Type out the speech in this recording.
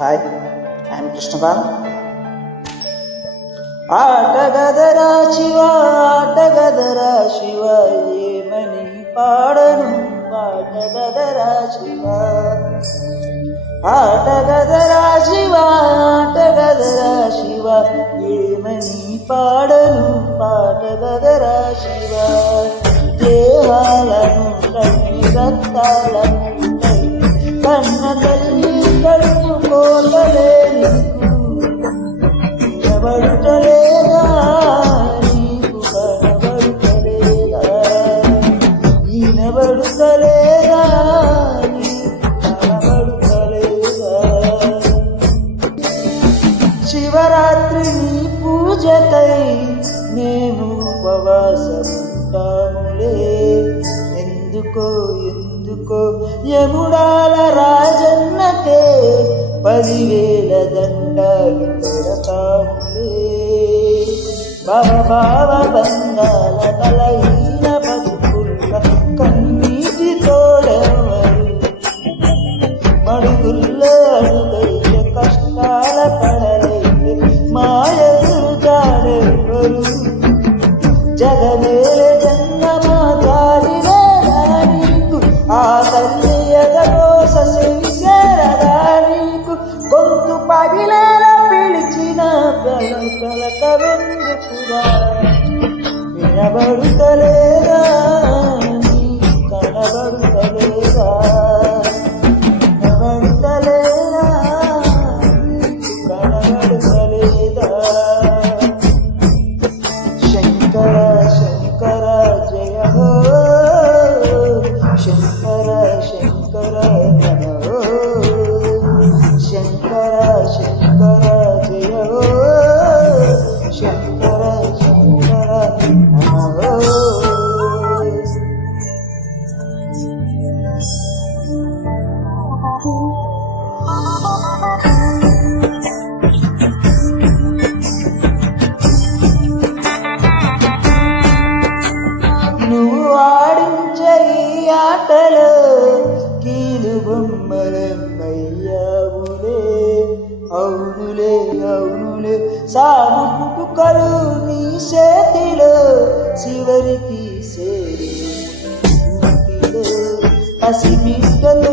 Hi, I'm Krishnakanth. ఆటగదరా శివ, ఆటగదరా శివ, ఏమని పాడను ఆటగదరా శివ. ఆటగదరా శివ, ఆటగదరా శివ, ఏమని పాడను పాటగదరా శివ. దేహాలను కన్ని రక్తాలను కన్న తల్లి కడుపు కోటలేని కనబడుటలేదా, నీకు కనబడుటలేదా, వినబడుటలేదా, నీకు కనబడుటలేదా. శివరాత్రి నీ పూజకై మేము ఉపవాసముంటాములే. ఎందుకో యముడాల రాజన్నకే 10,000 దండాలు పెడతాములే. బావ బంగాల బలహీన బతుకుల కన్నీటి తోడెవరు, మడుగుల్లో అడుగైతే కష్టాల పడలైతే మాయలు జాడెవరు. జగమేరే జన్మమా జాలినే నీకు, ఆ తల్లి ఎదరోస శేరదా నీకు. గొంతు పగిలేలా పిలిచిన పలకవెందుకురా, వినబడుతలేదా, నీకు కనబడుతలేదా, కనబడుతలేదా, నీకు కనబడుతలేదా. శంకర శంకర జయ హో, శంకర శంకర నమ హో, శంకర శంకర జయ హో, శంకర శంకర నమ హో. నువ్వు ఆడించే ఈ ఆటలో కీలు బొమ్మలయ్యావులే. అవునులే అవునులే, సాగు పుట్టుకలు నీ చేతిలో, చివరికి సేరి పసిబిడ్డలు